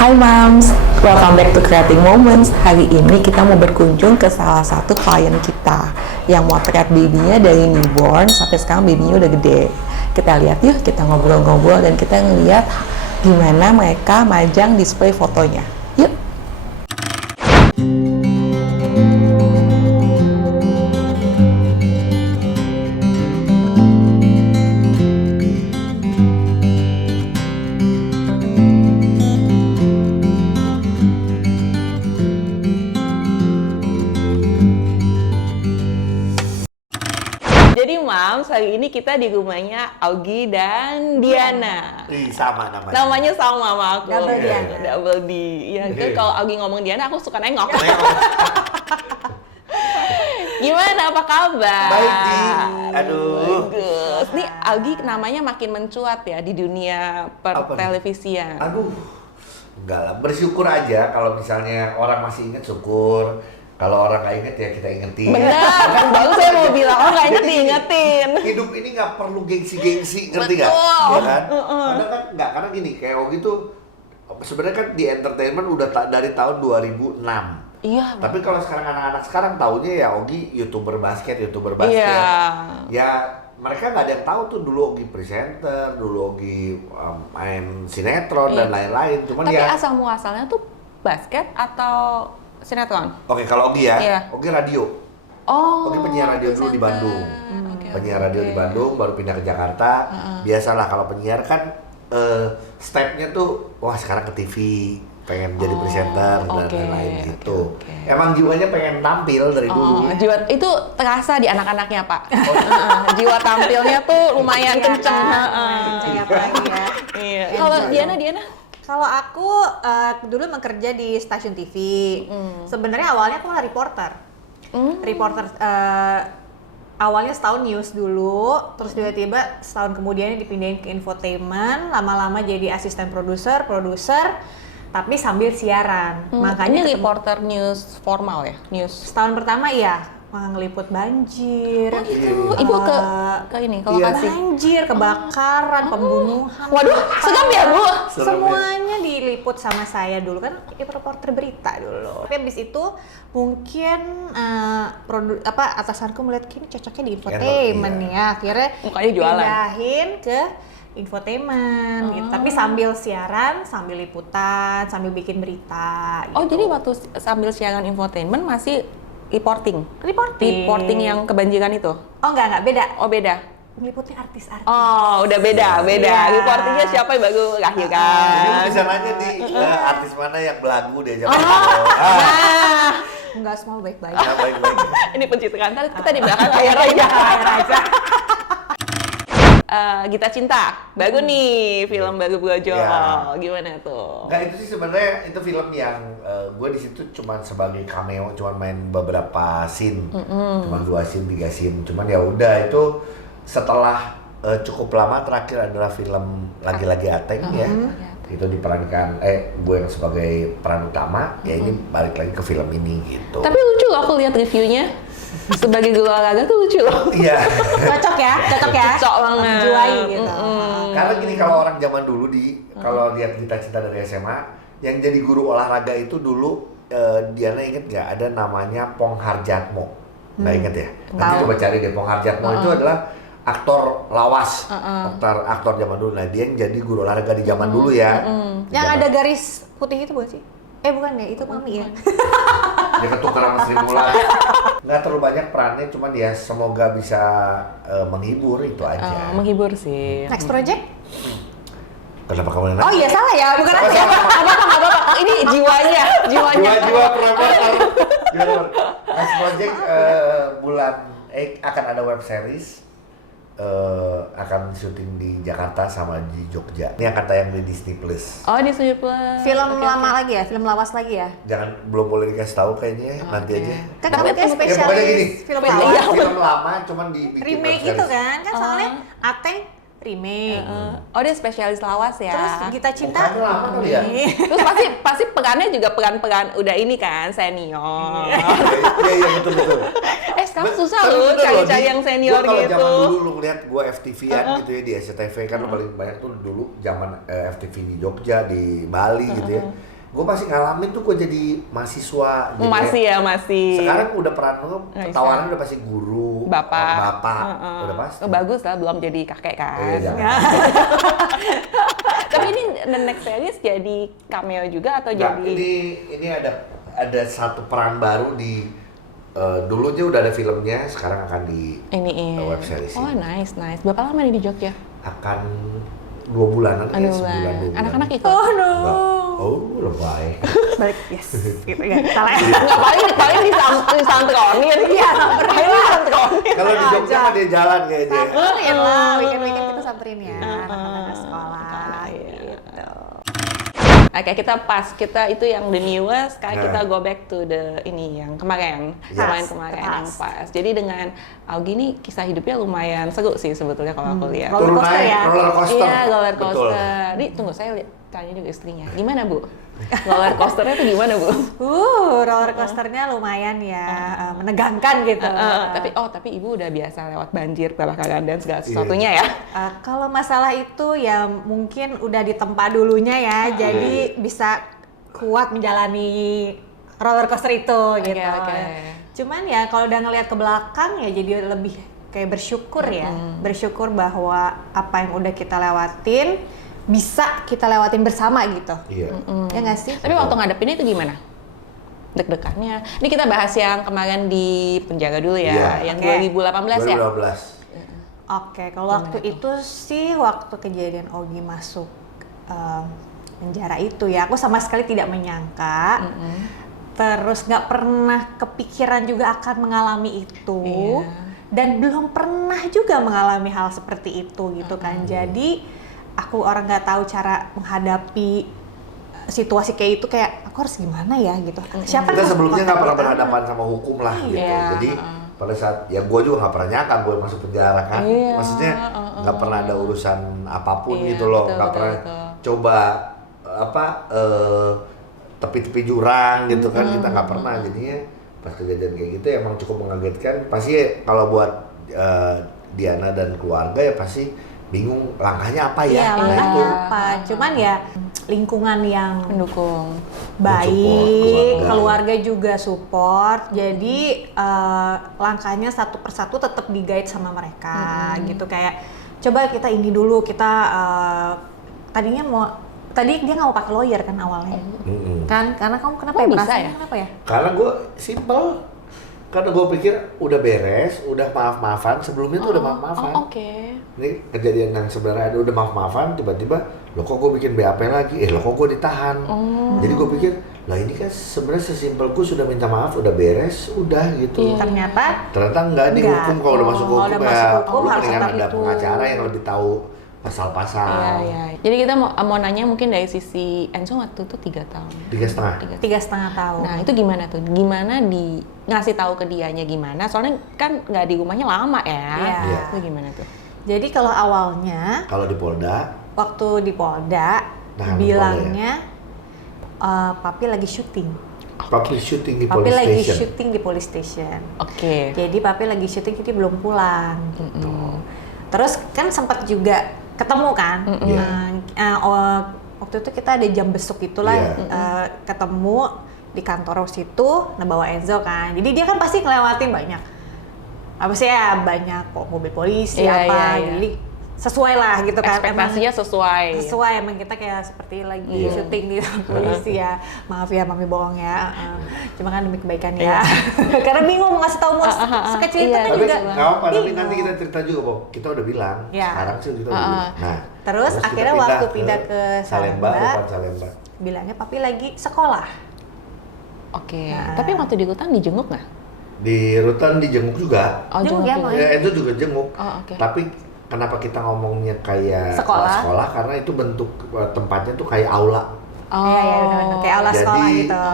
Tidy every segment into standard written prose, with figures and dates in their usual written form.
Hai Mams, welcome back to Creating Moments. Hari ini kita mau berkunjung ke salah satu klien kita yang motret babynya dari newborn sampai sekarang babynya udah gede. Kita lihat yuk, kita ngobrol-ngobrol dan kita ngeliat gimana mereka majang display fotonya. Yuk. Jadi Mams, hari ini kita di rumahnya Augie dan Diana. Sama namanya. Namanya sama aku. Double Diana. Double D. Ya, kan kalau Augie ngomong Diana, aku suka nengok. Gimana, apa kabar? Baik, Di. Aduh. Bagus. Nih Augie namanya makin mencuat ya di dunia pertelevisian. Aduh. Enggak lah, bersyukur aja kalau misalnya orang masih inget syukur. Kalau orang nggak inget ya kita ingetin. Benar, kan baru saya mau bilang, oh nggak inget Jadi, diingetin. Hidup ini nggak perlu gengsi-gengsi, ngerti nggak? Betul. Ya kan? Karena kan nggak, karena gini, kayak Ogi tuh sebenarnya kan di entertainment udah dari tahun 2006. Iya. Tapi kalau sekarang anak-anak sekarang taunya ya Ogi YouTuber basket. Iya. Ya mereka nggak ada yang tahu tuh dulu Ogi presenter, dulu Ogi main sinetron dan lain-lain. Cuman Tapi ya asal muasalnya tuh basket atau sinetron? Oke, kalau Ogi ya, Iya. Ogi radio. Oh. Ogi penyiar radio dulu di Bandung. Penyiar radio di Bandung, baru pindah ke Jakarta. Biasalah kalau penyiar kan stepnya tuh, wah sekarang ke TV, pengen jadi presenter dan lain-lain gitu. Emang jiwanya pengen tampil dari dulu. Jiwa itu terasa di anak-anaknya Pak. Jiwa tampilnya tuh lumayan kenceng. Kenceng apalagi ya. Iya. Kalau Diana? Kalau aku dulu bekerja di stasiun TV. Sebenarnya awalnya aku malah reporter. Reporter awalnya setahun news dulu, terus tiba-tiba setahun kemudian dipindahin ke infotainment, lama-lama jadi asisten produser, tapi sambil siaran. Makanya Ini reporter news formal ya? News. setahun pertama iya, ngeliput banjir. Oh gitu. Ibu ke ini, ke lokasi. Banjir, kebakaran, pembunuhan. Waduh, seram ya Bu? Semuanya diliput sama saya dulu kan, itu reporter berita dulu. Tapi abis itu mungkin atasanku melihat kini cocoknya di infotainment nih ya, akhirnya Mukanya jualan. pindahin ke infotainment gitu. Tapi sambil siaran, sambil liputan, sambil bikin berita gitu. Oh jadi waktu sambil siaran infotainment masih reporting yang kebanjiran itu? Oh enggak, beda. Oh beda? Meliputnya artis-artis. Oh udah beda. Iya. Reportingnya siapa yang baru lahir Jadi kan? bisa nanya di artis mana yang belagu diajak Nah, Enggak semua baik-baik. baik-baik. ini pencitraan kan kita di belakang layar aja. Gita Cinta, baru nih film baru Brojol. Ya. Gimana tuh? Enggak, itu sih sebenarnya itu film yang gue di situ cuman sebagai cameo, cuman main beberapa scene, cuman 2 scene, 3 scene, cuman ya udah itu setelah cukup lama terakhir adalah film Lagi-Lagi Ateng ya. Itu diperankan gue yang sebagai peran utama, ya ini balik lagi ke film ini gitu. Tapi lucu loh aku lihat reviewnya. Sebagai guru olahraga tuh lucu loh. Iya. Cocok ya? Cocok banget. Menjiwai gitu. Karena gini, kalau orang zaman dulu kalau lihat Gita Cinta dari SMA, yang jadi guru olahraga itu dulu Diana inget nggak ada namanya Pong Harjatmo? Nggak inget ya? Nanti coba cari deh, Pong Harjatmo itu adalah aktor lawas, aktor zaman dulu. Nah dia yang jadi guru olahraga di zaman dulu ya. Yang ada garis putih itu bukan sih? Bukan ya, itu Mami ya. Dia ketukar sama Sri Mulat. Nggak terlalu banyak perannya, cuman ya semoga bisa menghibur itu aja. Menghibur sih. Next project? Kenapa kamu nanya? Oh iya salah ya, bukan aku ya. Apa-apa. Ini jiwanya. Jiwa promotor. Next project bulan akan ada web series. Akan syuting di Jakarta sama di Jogja. Ini akan tayang di Disney Plus. Oh di Studio Plus. Film lama lagi ya? Film lawas lagi ya? Belum boleh dikasih tahu kayaknya, nanti aja. Kan kamu kayak pokoknya gini, spesialis film lawas. film lama cuman dibikin Remake web gitu series. kan? Kan soalnya Ateng remake. Oh dia spesialis lawas ya. Terus Gita Cinta. Bukan lama kali ya? Terus pasti perannya juga peran udah ini kan senior. Iya betul. Sekarang susah Tapi loh bener cari-cari Di. yang senior Gua kalau gitu. zaman dulu lu ngeliat gua FTV-an gitu ya di SCTV kan paling banyak tuh dulu zaman FTV di Jogja, di Bali gitu ya. Gue pasti ngalamin tuh gue jadi mahasiswa gitu Masih. Sekarang udah peran lo, tawaran udah pasti guru, Bapak. udah pasti. Bagus lah, belum jadi kakek kan. Iya, Tapi ini the next series jadi cameo juga atau Nggak, jadi? ini ada satu peran baru di dulunya udah ada filmnya, sekarang akan di web series. Oh nice. Berapa lama nih di Jogja? Akan 2 bulanan ya, sebulan 2 bulan. Anak-anak ikut? Oh no. Enggak. Oh, lebay. Balik, yes. Gitu ya, salah ya. Nggak, paling disantronin. Iya, samperin lah. Kalau di Jogja mah dia jalan kayaknya. Samperin lah, weekend-weekend kita samperin ya anak-anak sekolah gitu. Oke, kita itu yang the newest, sekarang Nah. kita go back to the ini yang kemarin Yes, yang pas. Jadi dengan Augie nih kisah hidupnya lumayan seru sih sebetulnya kalau aku lihat. Roller Turun coaster naik, ya? roller coaster. Iya, roller Betul. coaster. Nih, tunggu saya tanya juga istrinya. Gimana, Bu? Roller coasternya tuh gimana, Bu? Roller coasternya lumayan ya, menegangkan gitu. Tapi Ibu udah biasa lewat banjir, kebakaran dan segala sesuatunya ya. Kalau masalah itu ya mungkin udah ditempa dulunya ya, jadi bisa kuat menjalani roller coaster itu gitu. Oke. Cuman ya kalau udah ngelihat ke belakang ya jadi lebih kayak bersyukur ya, bersyukur bahwa apa yang udah kita lewatin bisa kita lewatin bersama gitu. Iya. Ya nggak sih? Tapi waktu ngadepinnya itu gimana? Deg-degannya. Ini kita bahas yang kemarin di penjara dulu ya, Iya. yang Oke. 2018 ya. 2012. Oke, kalau waktu itu sih waktu kejadian Augie masuk penjara itu ya, aku sama sekali tidak menyangka. Terus nggak pernah kepikiran juga akan mengalami itu. Iya. Dan belum pernah juga mengalami hal seperti itu gitu kan. Jadi aku orang nggak tahu cara menghadapi situasi kayak itu, kayak aku harus gimana ya gitu. Siapa Kita yang sebelumnya nggak pernah kontak berhadapan sama hukum lah gitu. Iya. Jadi pada saat ya gue juga nggak pernah nyangka gue masuk penjara kan. Iya. Maksudnya nggak pernah ada urusan apapun Iya, gitu loh. betul, Nggak pernah betul. coba tepi-tepi jurang gitu kan, kita nggak pernah. Jadinya pas kejadian kayak gitu emang cukup mengagetkan. Pasti kalau buat Diana dan keluarga ya pasti bingung langkahnya apa ya. Iya, Nah, langkahnya itu. apa? Cuman ya lingkungan yang Mendukung. baik, keluarga. keluarga juga support. Jadi langkahnya satu persatu tetap di-guide sama mereka gitu, kayak coba kita ini dulu, kita tadi dia nggak mau pakai lawyer kan awalnya. Kan karena kamu kenapa Oh, ya? bisa Perasaannya ya? Kenapa ya? Karena gue simple. Karena gue pikir udah beres, udah maaf-maafan. Sebelumnya tuh udah maaf-maafan. Oke. Ini kejadian yang sebenarnya udah maaf-maafan, tiba-tiba loh kok gue bikin BAP lagi, loh kok gue ditahan. Jadi gue pikir, lah ini kan sebenarnya sesimpel gue sudah minta maaf, udah beres, udah gitu. Ternyata Ternyata enggak Enggak. kalau udah masuk Oh, hukum udah ya, masuk hukum lu harus mendingan seperti ada itu. pengacara yang lebih tahu pasal-pasal. Iya. Jadi kita mau nanya mungkin dari sisi Enzo waktu itu 3 tahun. 3,5. 3,5 tahun. Nah itu gimana tuh? Gimana ngasih tahu ke dianya gimana? Soalnya kan nggak di rumahnya lama ya. Iya. Itu gimana tuh? Jadi kalau awalnya Kalau di Polda, waktu di Polda Nah, bilangnya papi lagi syuting. papi syuting di Papi police lagi station. syuting di police station. Oke. Jadi papi lagi syuting, jadi belum pulang gitu. Terus kan sempat juga ketemu kan. Waktu itu kita ada jam besuk itulah, Iya. ketemu di kantor situ, nah bawa Enzo kan. Jadi dia kan pasti ngelewatin banyak banyak kok mobil polisi Iya, apa. iya, iya. Jadi sesuai lah gitu kan. Ekspektasinya sesuai. Emang kita kayak seperti lagi Iya. syuting di polisi ya. Maaf ya mami bohong ya. Cuma kan demi kebaikan ya. Karena bingung mau ngasih tahu sekecil itu Iya, kan Tapi juga. nggak apa-apa, tapi bingung. nanti kita cerita juga, Bob. Kita udah bilang, Ya. sekarang sih kita udah bilang. Nah, Terus kita akhirnya waktu pindah ke Salemba, Salemba, depan Salemba. bilangnya papi lagi sekolah. Oke. Nah. Tapi waktu di hutan dijenguk nggak? Di rutan dijenguk juga. Oh, Jenguk ya, juga. Mak? Ya, itu juga jenguk. Oh, oke. Tapi kenapa kita ngomongnya kayak Sekolah? Karena itu bentuk tempatnya tuh kayak aula. Oh. Iya, benar-benar kayak aula Jadi, sekolah gitu.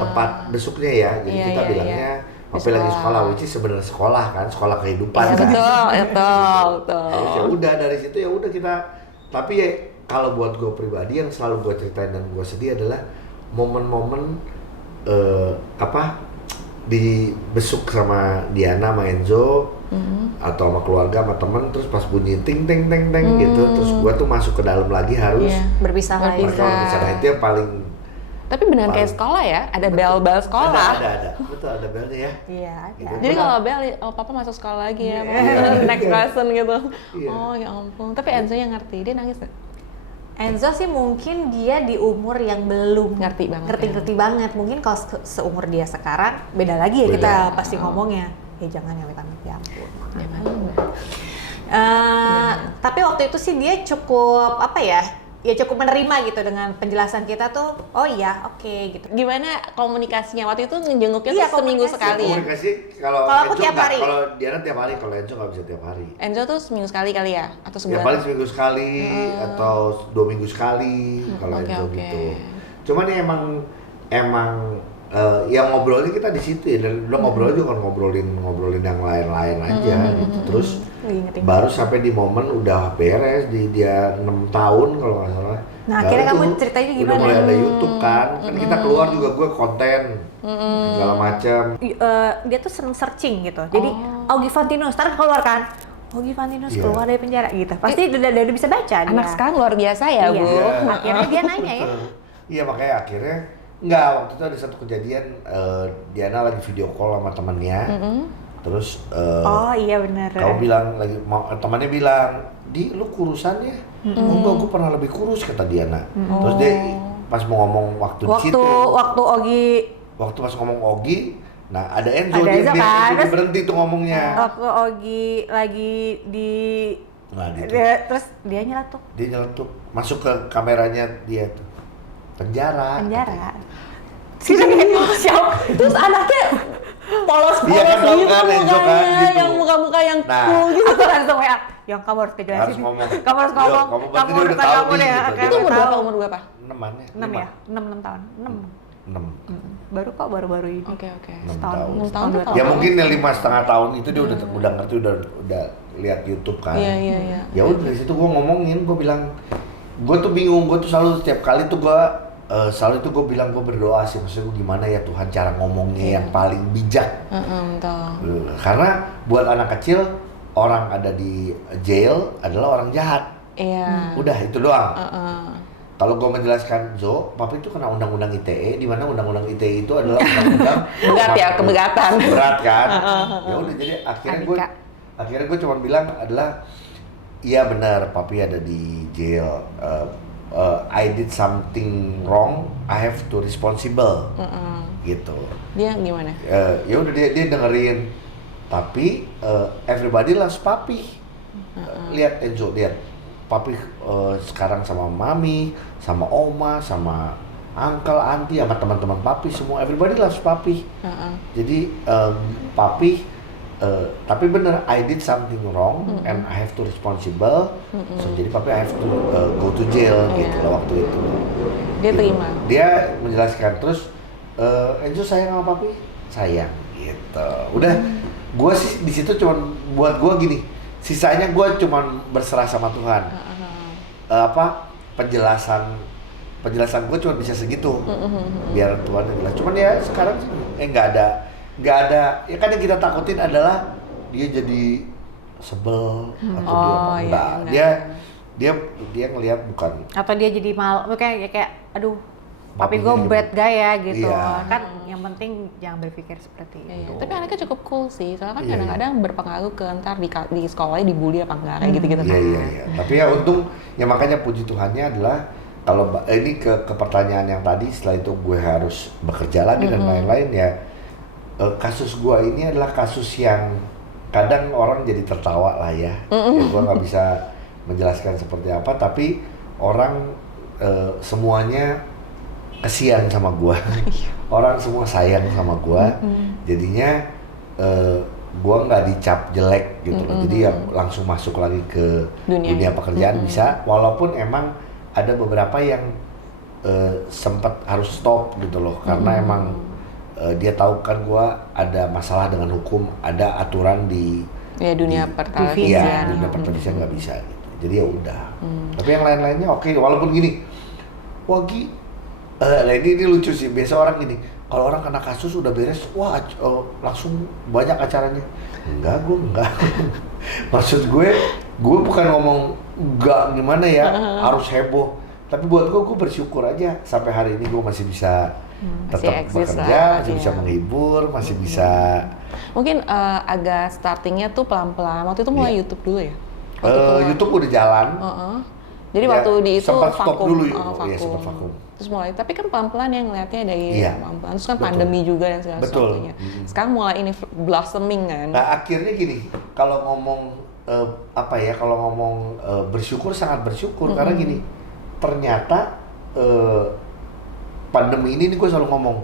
Tempat besuknya ya. Jadi Iya, kita iya, bilangnya papi lagi sekolah, which is sebenarnya sekolah kan, sekolah kehidupan Iya, kan. betul. Terus ya udah dari situ ya udah kita, tapi ya kalau buat gue pribadi yang selalu gue ceritain dan gue sedih adalah momen-momen dibesuk sama Diana sama Enzo atau sama keluarga sama temen, terus pas bunyi ting ting ting ting gitu, terus gue tuh masuk ke dalam lagi harus Berpisah lagi. berpisah. Nah, itu yang paling. Tapi beneran kayak sekolah ya, ada bel-bel sekolah. Ada, betul ada belnya ya. Iya. Gitu. Jadi kalau bel, papa masuk sekolah lagi ya, next lesson gitu. Iya. Oh ya ampun, tapi Enzo yang ngerti, dia nangis nggak? Enzo sih mungkin dia di umur yang belum Ngerti banget ngerti banget. Mungkin kalau seumur dia sekarang beda lagi ya, Beda. kita pasti ngomongnya. Jangan ya amit-amit, ya ampun. Tapi waktu itu sih dia cukup cukup menerima gitu dengan penjelasan kita tuh. Oh iya, oke gitu. Gimana komunikasinya waktu itu ngejenguknya Iya, tuh seminggu komunikasi. sekali? Komunikasi kalau Kalau aku Enzo tiap nggak, hari. kalau Diana tiap hari, kalau Enzo nggak bisa tiap hari. Enzo tuh seminggu sekali kali ya? Atau Ya sebulan? paling seminggu sekali atau 2 minggu sekali kalau oke, Enzo oke. gitu. Cuman ya emang yang ngobrolnya kita di situ ya, dan udah ngobrol juga kan ngobrolin yang lain-lain aja gitu. Terus Ingetin. baru sampai di momen udah beres dia 6 tahun kalau nggak salah. Nah, Baru akhirnya tuh kamu ceritanya udah gimana? mulai ada YouTube kan kita keluar juga gue konten segala macam. Dia tuh sering searching gitu. Jadi Augie Fantinus ntar keluar kan. Augie Fantinus Iya. keluar dari penjara gitu. Pasti udah bisa baca dia. Anak sekarang luar biasa ya, Iya. Bu? Akhirnya dia nanya ya. Iya makanya akhirnya waktu itu ada satu kejadian Diana lagi video call sama temannya. Terus Oh iya benar. kamu bilang lagi temannya bilang, "Di lu kurusannya?" "Oh enggak, gue pernah lebih kurus," kata Diana. Terus dia pas mau ngomong waktu di situ. Waktu Augie Waktu pas ngomong Ogi, nah ada Enzo, Ada Enzo kan, dia terus- berhenti tuh ngomongnya. waktu Augie lagi di Nah gitu. terus dia nyeletuk Dia nyeletuk masuk ke kameranya dia tuh. Penjara. penjara. Siapa? Terus anaknya polos-polos Iya kan, tahu gitu kan, Enzo kan, mukanya, gitu. yang muka-muka yang Nah. cool gitu. Aku langsung WA, yang kamu harus kejelasin. Harus ngomong. Kamu harus ngomong. Yo, kamu berarti dia udah urusan tahu kamu nih, deh. gitu. Kamu Itu umur tahu. berapa, umur berapa? 6-an 6 ya? 6 tahun. 6. 6. Baru kok baru-baru ini. Oke, oke. 6 Setahun. tahun. 6 tahun tuh Ya, Ya kalau- mungkin 5,5 tahun itu dia udah ngerti, udah lihat YouTube kan. Iya. Ya udah dari situ gue ngomongin, gue bilang, gue tuh bingung, gue tuh selalu setiap kali tuh gue bilang gue berdoa sih, maksudnya gue gimana ya Tuhan cara ngomongnya yang paling bijak. Betul. Karena buat anak kecil, orang ada di jail adalah orang jahat. Iya. Udah itu doang. Heeh. Kalau gue menjelaskan, Zo, papi itu kena undang-undang ITE, di mana undang-undang ITE itu adalah undang-undang Berat ya, kebegatan. berat kan. Ya udah jadi akhirnya gue cuma bilang adalah iya benar papi ada di jail. I did something wrong, I have to responsible. Gitu. Dia gimana? Ya udah dia dengerin, tapi everybody loves papi. Lihat Enzo, lihat papi sekarang sama mami, sama oma, sama uncle, auntie, sama teman-teman papi semua, everybody loves papi. Jadi papi, tapi bener I did something wrong and I have to responsible. So jadi papi I have to go to jail gitu loh waktu itu. Dia terima. Dia menjelaskan terus Enzo sayang sama papi, sayang gitu. Udah, gue sih di situ cuman buat gue gini. Sisanya gue cuman berserah sama Tuhan. Penjelasan gue cuma bisa segitu. Biar Tuhan yang jelas. Cuman ya sekarang nggak ada. Ya kan yang kita takutin adalah dia jadi sebel atau dia apa. Enggak. Dia ngelihat bukan. Atau dia jadi kayak aduh, papi Papinya gue bad guy ya gitu. Iya. Kan yang penting jangan berpikir seperti itu. Iya. Tapi anaknya cukup cool sih, soalnya kan Iya, kadang-kadang berpengaruh ke ntar di sekolahnya dibully apa enggak kayak gitu-gitu kan. Iya. Tapi ya untung, ya makanya puji Tuhannya adalah kalau ini ke pertanyaan yang tadi, setelah itu gue harus bekerja lagi dan lain-lain ya. Kasus gue ini adalah kasus yang kadang orang jadi tertawa lah ya. Ya gue nggak bisa menjelaskan seperti apa, tapi orang semuanya kesian sama gue. Orang semua sayang sama gue. Jadinya gue nggak dicap jelek gitu loh. Jadi ya langsung masuk lagi ke dunia pekerjaan bisa. Walaupun emang ada beberapa yang sempat harus stop gitu loh. Karena emang dia tahu kan gue ada masalah dengan hukum, ada aturan di Ya dunia pertelevisian. Iya, dunia pertelevisian nggak bisa gitu. Jadi ya udah. Tapi yang lain-lainnya oke, walaupun gini, wah nah ini lucu sih. Biasa orang gini, kalau orang kena kasus udah beres, wah langsung banyak acaranya. Enggak, gue enggak. Maksud gue bukan ngomong enggak gimana ya, harus heboh. Tapi buat gue bersyukur aja sampai hari ini gue masih bisa tetap bekerja, masih bisa menghibur, masih bisa. Mungkin agak startingnya tuh pelan-pelan. Waktu itu mulai YouTube dulu ya? YouTube udah jalan. Jadi Ya, waktu di itu sempat stop vakum. dulu, vakum. iya sempat vakum. Terus mulai, tapi kan pelan-pelan yang ngeliatnya dari Iya, pelan-pelan. Terus kan betul. pandemi juga dan segala Betul. sesuatunya. Sekarang mulai ini blossoming kan? Nah akhirnya gini, kalau ngomong kalau ngomong bersyukur sangat bersyukur karena gini, ternyata pandemi ini gue selalu ngomong,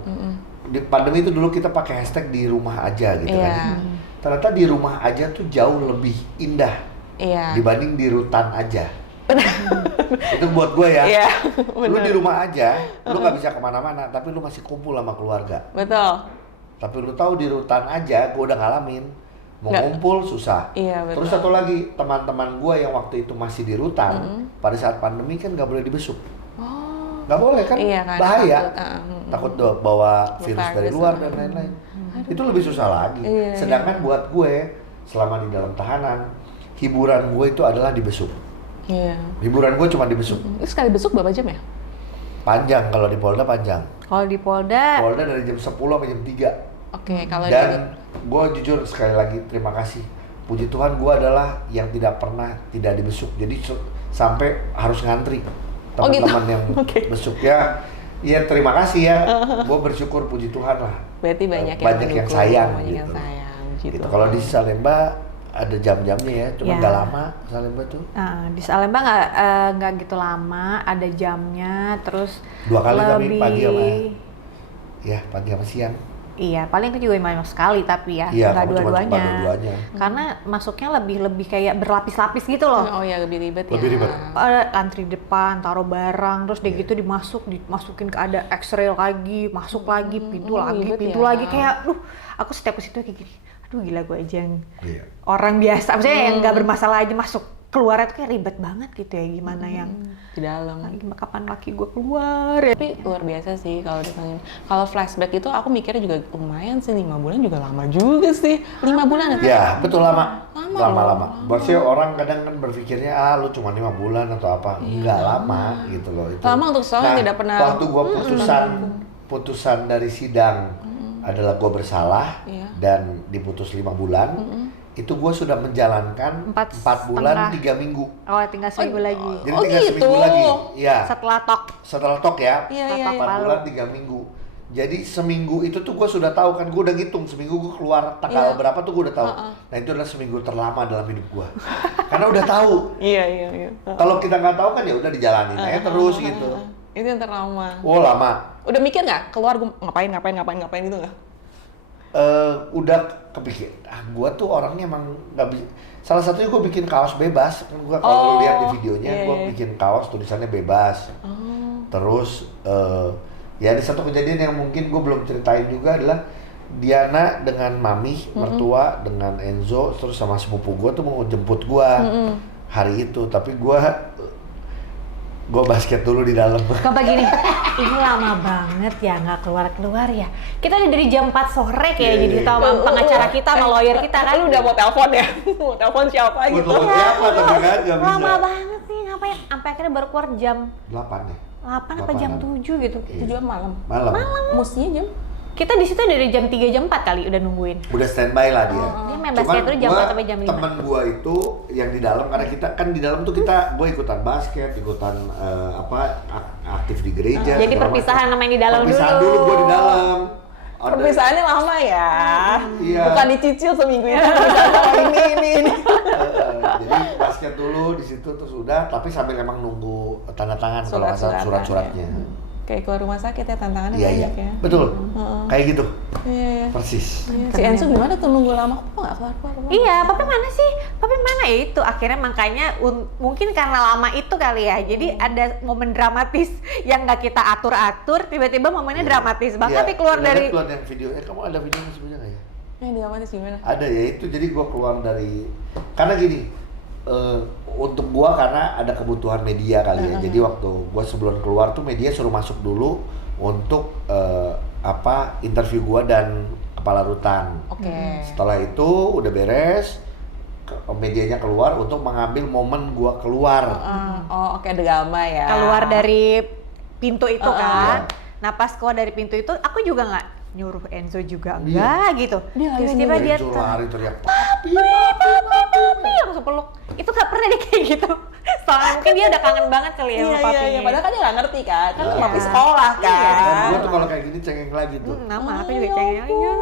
di pandemi itu dulu kita pakai hashtag di rumah aja gitu kan. Ternyata di rumah aja tuh jauh lebih indah dibanding di rutan aja. Itu buat gue ya. Iya, Lu di rumah aja, lu nggak bisa kemana-mana, tapi lu masih kumpul sama keluarga. Betul. Tapi lu tahu di rutan aja, gue udah ngalamin. Mau ngumpul susah. Iya, betul. Terus satu lagi, teman-teman gue yang waktu itu masih di rutan, pada saat pandemi kan nggak boleh dibesuk. Nggak boleh kan? Iya kan, Bahaya. takut, Takut bawa virus Virus dari luar dan lain-lain. Itu lebih susah lagi. Iya, Sedangkan buat gue, selama di dalam tahanan, hiburan gue itu adalah dibesuk. Iya. Hiburan gue cuma dibesuk. Itu sekali besuk berapa jam ya? Panjang, kalau di Polda panjang. Kalau di Polda, Polda dari jam 10 sampai jam 3. Oke, kalau Dan gue jujur sekali lagi terima kasih. Puji Tuhan gue adalah yang tidak pernah tidak dibesuk. Jadi sampai harus ngantri teman-teman yang besuk ya. Ya terima kasih ya. Gue bersyukur puji Tuhan lah. berarti banyak yang Banyak yang sayang banyak gitu. yang sayang gitu. Gitu. Kalau di Salemba ada jam-jamnya ya, cuma Ya. nggak lama Salemba tuh. nah, di Salemba nggak gitu lama, ada jamnya, terus 2 kali tapi lebih, pagi sama pagi sama siang. iya paling itu juga memang sekali tapi ya Iya, nggak kamu cuma dua-duanya. dua-duanya. Karena masuknya lebih kayak berlapis-lapis gitu loh. Oh ya lebih ribet ya. Lebih ribet. Antri depan, taruh barang, terus dia gitu dimasukin ke ada X-ray lagi, masuk lagi, pintu ribet pintu ya. lagi kayak, aku setiap ke situ kayak gini, aduh gila gue aja yang Iya. orang biasa, maksudnya yang nggak bermasalah aja masuk keluarnya tuh kayak ribet banget gitu ya, gimana yang Di dalam. lagi kapan laki gue keluar ya. Tapi luar biasa sih kalau ditanya. Kalau flashback itu aku mikirnya juga lumayan sih, 5 bulan juga lama juga sih. 5 bulan ya? Ya, betul lama. Lama. Lama. Maksudnya orang kadang kan berpikirnya lu cuma 5 bulan atau apa. Enggak lama gitu loh itu. Lama untuk seorang yang tidak pernah. Waktu gua putusan dari sidang adalah gua bersalah Iya. dan diputus 5 bulan. Itu gua sudah menjalankan 4 bulan 3 minggu. Oh tinggal seminggu lagi. Jadi Oh, tinggal gitu. seminggu lagi. Iya. Setelah tok. Tok ya. Iya. 4 bulan 3 minggu. Jadi seminggu itu tuh gue sudah tahu kan, gue udah ngitung seminggu gue keluar tanggal berapa tuh gue udah tahu. Nah itu adalah seminggu terlama dalam hidup gue, karena udah tahu. Iya. Kalau kita nggak tahu kan ya udah dijalanin aja terus gitu. Itu yang terlama. Oh lama. Udah mikir nggak keluar gue ngapain gitu nggak? Udah kepikir. Gue tuh orangnya emang nggak bisa. Salah satunya gue bikin kaos bebas. Kan gue kalau lu lihat di videonya, gue bikin kaos tulisannya bebas. Terus ya ada satu kejadian yang mungkin gue belum ceritain juga adalah Diana dengan Mami, mertua, dengan Enzo, terus sama sepupu gue tuh mau jemput gue hari itu. Tapi gue basket dulu di dalam. Kenapa gini? Ini lama banget ya nggak keluar ya. Kita udah dari jam 4 sore kayak jadi sama pengacara kita, sama lawyer kita kan. Lu udah mau telepon ya? Mau telepon siapa gitu? Telepon siapa tapi kan nggak bisa. Lama banget nih, ngapain? Sampai akhirnya baru keluar jam 8 deh. 8 apa jam 7 gitu. Tujuan malam. Malam. Mestinya jam. Kita di situ dari jam 3 jam 4 kali udah nungguin. Udah standby lah dia. Dia main basket itu jam 4 sampai jam 5. Temen gua itu yang di dalam, karena kita kan di dalam tuh gue ikutan basket, ikutan aktif di gereja. Jadi segala perpisahan macam. sama yang di dalam perpisahan dulu. Gue di dalam. Perpisahannya lama ya. Iya. Bukan dicicil seminggu itu. Perpisahan ini. Jadi basket dulu di situ terus udah, tapi sambil emang nunggu tanda tangan kalau nggak salah surat-suratnya. Kayak keluar rumah sakit ya, tantangannya Iya, banyak ya. betul. Kayak gitu, Iya. persis. Si Enzo gimana tuh nunggu lama kok nggak keluar? Iya, papi mana sih? Papi mana ya itu? Akhirnya makanya mungkin karena lama itu kali ya. Jadi ada momen dramatis yang nggak kita atur-atur, tiba-tiba momennya dramatis banget. Tapi keluar dari keluar yang video. Kamu ada videonya sebenarnya nggak ya? Yang dramatis gimana? Ada ya itu. Jadi gua keluar dari karena gini. Untuk gua karena ada kebutuhan media kali ya. Jadi waktu gua sebelum keluar tuh media suruh masuk dulu untuk interview gua dan kepala rutan. Oke. Setelah itu udah beres, medianya keluar untuk mengambil momen gua keluar. Oke, ada drama ya. keluar dari pintu itu kan. Iya. Nah pas keluar dari pintu itu, aku juga nggak nyuruh Enzo juga Iya. enggak gitu. Dia Tiba-tiba dia Enzo lari teriak, papi, langsung peluk. Itu nggak pernah dia kayak gitu. Soalnya mungkin dia udah kangen banget kali ya sama papinya. Iya. Padahal kan dia nggak ngerti kan. Kan Iya. papi sekolah kan. Dan gua tuh kalau kayak gini cengeng lagi tuh. Nama aku juga cengeng. Iya.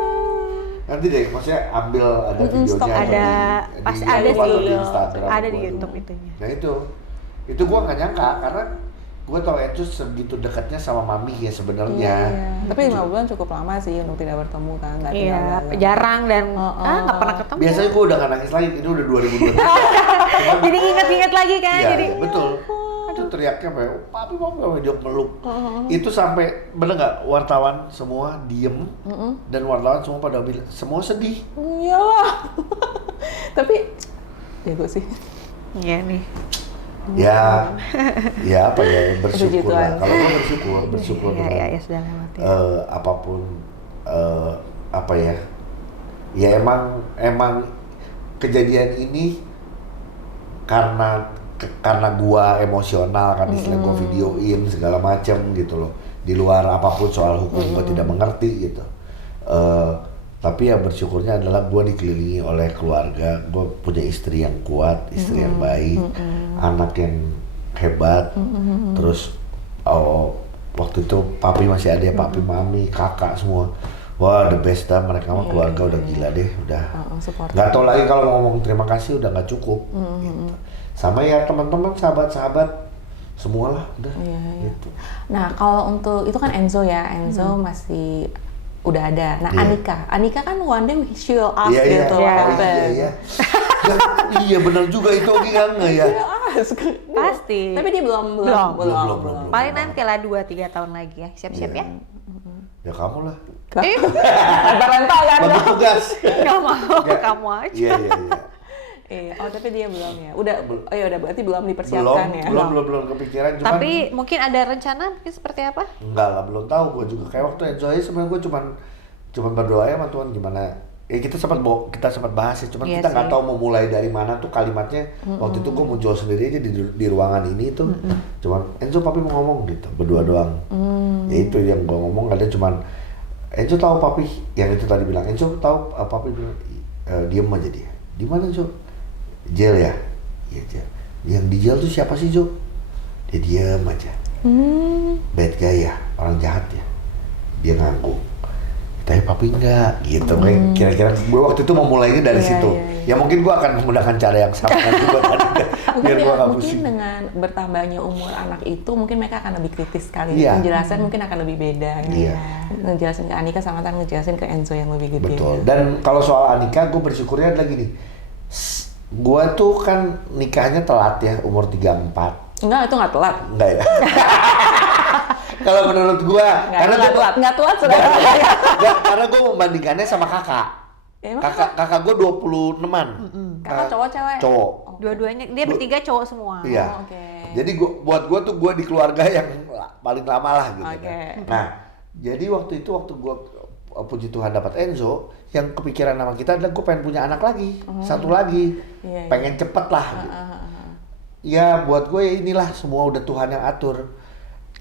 Nanti deh, maksudnya ambil ada videonya. stok Ada, di pasti YouTube ada atau sih. di Instagram Ada di gua YouTube tuh. itunya. Nah itu gua nggak nyangka karena gua tau Enzo segitu dekatnya sama mami ya sebenarnya. Iya. Tapi 5 bulan cukup lama sih untuk tidak bertemu kan. Nggak Iya, tinggal jarang dan nggak pernah ketemu. Biasanya gua udah nggak nangis lagi, ini udah 2023. Jadi ingat-ingat lagi kan. Iya, Jadi iya, betul. Itu teriaknya kayak, papi dia peluk. Itu sampai bener nggak wartawan semua diem dan wartawan semua pada bilang semua sedih. Iyalah. Tapi jago sih. iya nih. Ya apa ya Puji bersyukur lah. Tuhan. Kalau gua bersyukur Iya, dengan ya sudah lewat ya. apapun apa ya. Ya emang kejadian ini karena gua emosional kan istilah gua videoin segala macam gitu loh. Di luar apapun soal hukum gua tidak mengerti gitu. Tapi ya bersyukurnya adalah gue dikelilingi oleh keluarga, gue punya istri yang kuat, istri yang baik, anak yang hebat, terus waktu itu papi masih ada ya, papi, mami, kakak semua, wah the best dah, mereka mah keluarga udah gila deh, udah support. nggak tahu lagi kalau ngomong terima kasih udah nggak cukup, gitu. Sama ya teman-teman, sahabat-sahabat, semualah udah, gitu. Nah kalau untuk itu kan Enzo ya, Enzo masih udah ada. Nah Iya. Anika kan one day she will ask Iya, gitu iya. what Oh, happened. iya. Iya benar juga itu Ogi nggak ya? Pasti. Tapi dia belum. Belum. Paling nanti lah 2-3 tahun lagi ya. Siap-siap ya. Ya kamu lah. Rental kan? Bagi tugas. Gak mau, Nggak. kamu aja. Iya. Iya. Oh tapi dia belum ya. Udah berarti belum dipersiapkan ya. Belum kepikiran. Cuman Tapi mungkin ada rencana mungkin seperti apa? enggak lah, belum tahu. Gue juga kayak waktu enjoy sebenarnya gue cuman berdoa ya sama Tuhan gimana. Kita sempat bahas ya, cuman Iya kita nggak sih. tahu mau mulai dari mana tuh kalimatnya. Waktu itu gue muncul sendiri aja di ruangan ini tuh, cuman Enzo papi mau ngomong gitu, berdua doang. Ya itu yang gue ngomong, ada cuman Enzo tahu papi, yang itu tadi bilang Enzo tahu papi bilang diem aja dia. Di mana Jo? Jail ya? Iya jail. Yang di jail tuh siapa sih Jo? Dia diem aja. Bad guy ya, orang jahat ya. Dia ngangguk. Tapi papi enggak gitu, kayak kira-kira gue waktu itu mau mulainya dari situ. Ya mungkin gue akan menggunakan cara yang sama nanti buat Anika, biar gue nggak Mungkin pusing. dengan bertambahnya umur anak itu mungkin mereka akan lebih kritis kali. Iya. Penjelasan mungkin akan lebih beda. Iya. Ngejelasin ke Anika sama kan ngejelasin ke Enzo yang lebih gede. Betul. Dan kalau soal Anika, gue bersyukurnya adalah gini. Gue tuh kan nikahnya telat ya, umur 34. Enggak, itu nggak telat. Enggak ya? Kalau menurut gue, Nggak telat sudah. karena gue membandingkannya sama kakak. Ya, emang Kakak gue 26-an. Kakak cowok cewek? Cowok. Dua-duanya, dia bertiga cowok semua. Iya. Oh, oke. Jadi buat gue tuh gue di keluarga yang paling lama lah gitu. Oke. Kan. Nah, jadi waktu gue puji Tuhan dapat Enzo, yang kepikiran sama kita adalah gue pengen punya anak lagi, satu lagi, Iya. pengen cepet lah. Gitu. Ya buat gue ya inilah semua udah Tuhan yang atur.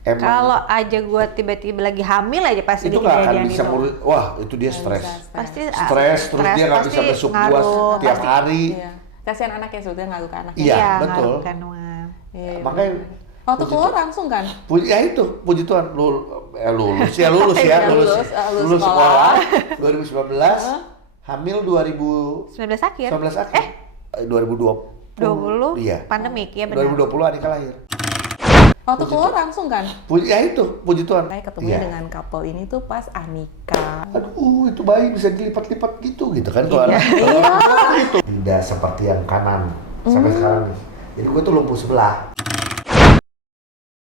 Emang Kalau aja gue tiba-tiba lagi hamil aja pasti itu di nggak akan kejadian bisa itu. wah itu dia stres. Pasti Stres, terus dia nggak bisa besuk gua tiap hari. Iya. Kasihan anaknya sebetulnya ngaruh ke anaknya. Iya, Iya, betul. ngaruh kandungan. Iya. Makanya Waktu puji keluar Tuhan. langsung kan? Ya itu, puji Tuhan, lulus Iya, lulus lulus sekolah 2019, hamil 19 akhir. 2019 akhir. 2020. 20 Iya. pandemik ya benar. 2020 Anika lahir. Waktu keluar langsung kan? Ya itu, puji Tuhan. Saya ketemunya Iya. dengan couple ini tuh pas Anika. Aduh, itu bayi bisa dilipat-lipat gitu kan kalau Iya. anak gitu. Tidak seperti yang kanan sampai sekarang nih. Jadi gue tuh lumpuh sebelah.